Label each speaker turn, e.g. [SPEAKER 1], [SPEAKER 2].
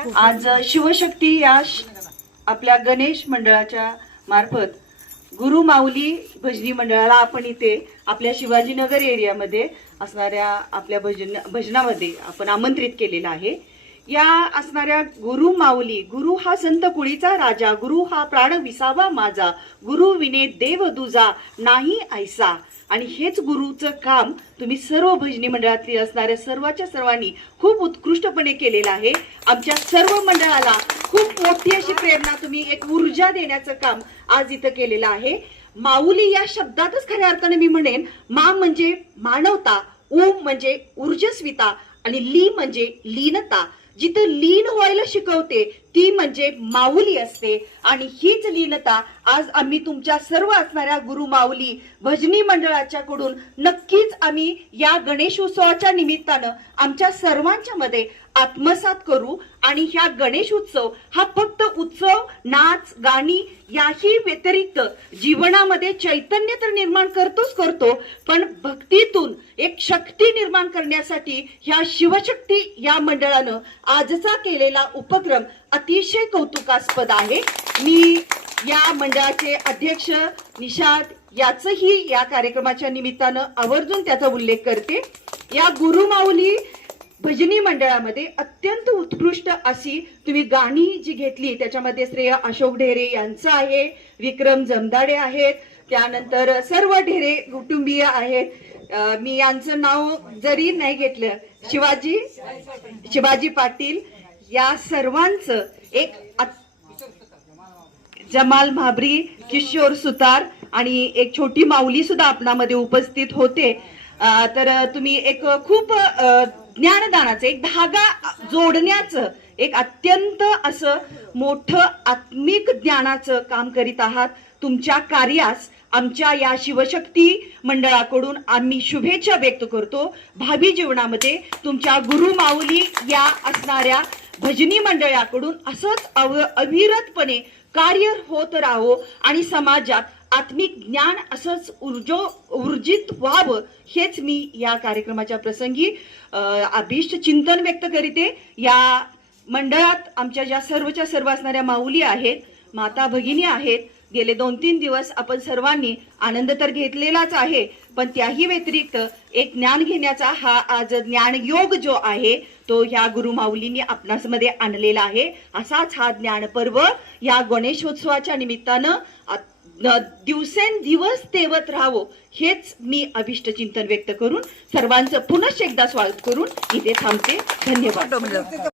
[SPEAKER 1] आज शिवशक्ती या आपल्या गणेश मंडळाच्या मार्फत गुरु माऊली भजनी मंडळाला आपण इथे आपल्या शिवाजीनगर एरियामध्ये असणाऱ्या आपल्या भजन भजनामध्ये आपण आमंत्रित केलेलं आहे. या असणाऱ्या गुरु माऊली गुरु हा संत कुळीचा राजा गुरु हा प्राण विसावा माझा गुरु विने देव दुजा नाही ऐसा. आणि हेच गुरुचं काम तुम्ही सर्व भजनी मंडळातली असणाऱ्या सर्वाच्या सर्वांनी खूप उत्कृष्टपणे केलेलं आहे. आमच्या सर्व मंडळाला खूप मोठी अशी प्रेरणा तुम्ही एक ऊर्जा देण्याचं काम आज इथं केलेलं आहे. माऊली या शब्दातच खऱ्या अर्थाने मी म्हणेन मा म्हणजे मानवता ऊ म्हणजे ऊर्जस्विता आणि ली म्हणजे लीनता. जिथं लीन व्हायला शिकवते ती म्हणजे माऊली असते. आणि हीच लीनता आज आम्ही तुमच्या सर्व असणाऱ्या गुरु माऊली भजनी मंडळाच्या कडून नक्कीच आम्ही या गणेशोत्सवाच्या निमित्तानं आमच्या सर्वांच्या मध्ये आत्मसात करू. आणि ह्या गणेश उत्सव हा फक्त उत्सव नाच गाणी याही व्यतिरिक्त जीवनामध्ये चैतन्य तर निर्माण करतोच करतो पण भक्तीतून एक शक्ती निर्माण करण्यासाठी ह्या शिवशक्ती या मंडळानं आजचा केलेला उपक्रम अतिशय कौतुकास्पद आहे. मी या मंडळाचे अध्यक्ष निषाद याचही या कार्यक्रमाच्या निमित्तानं आवर्जून त्याचा उल्लेख करते. या गुरुमाऊली भजनी मंडळामध्ये अत्यंत उत्कृष्ट अशी तुम्ही गाणी जी घेतली त्याच्यामध्ये श्रेय अशोक ढेरे यांचं आहे विक्रम जमदाडे आहेत त्यानंतर सर्व ढेरे कुटुंबीय आहेत. मी यांचं नाव जरी नाही घेतलं शिवाजी शिवाजी पाटील या सर्वांचं एक जमाल भाबरी किशोर सुतार आणि एक छोटी माऊली सुद्धा आपणामध्ये उपस्थित होते. तर तुम्ही एक खूप ज्ञानदानाचं एक धागा जोडण्याचं एक अत्यंत असं मोठं आत्मिक ज्ञानाचं काम करीत आहात. तुमच्या कार्यास आमच्या या शिवशक्ती मंडळाकडून आम्ही शुभेच्छा व्यक्त करतो. भावी जीवनामध्ये तुमच्या गुरु माऊली या असणाऱ्या भजनी मंडळाकडून असंच अव अविरतपणे कार्य होत राहो आणि समाजात आत्मिक ज्ञान असंच ऊर्जो ऊर्जित व्हावं हेच मी या कार्यक्रमाच्या प्रसंगी अभिष्ट चिंतन व्यक्त करीते. या मंडळात आमच्या ज्या सर्वच्या सर्व असणाऱ्या माऊली आहेत माता भगिनी आहेत गेले दोन तीन दिवस आपण सर्वांनी आनंद तर घेतलेलाच आहे पण त्याही व्यतिरिक्त एक ज्ञान घेण्याचा हा आज ज्ञान योग जो आहे तो ह्या गुरुमाऊलींनी आपणासमध्ये आणलेला आहे. असाच हा ज्ञान पर्व या गणेशोत्सवाच्या निमित्तानं दिवसेंदिवस तेवत राहावं हेच मी अभिष्ट चिंतन व्यक्त करून सर्वांचं पुनश्च एकदा स्वागत करून इथे थांबते. धन्यवाद.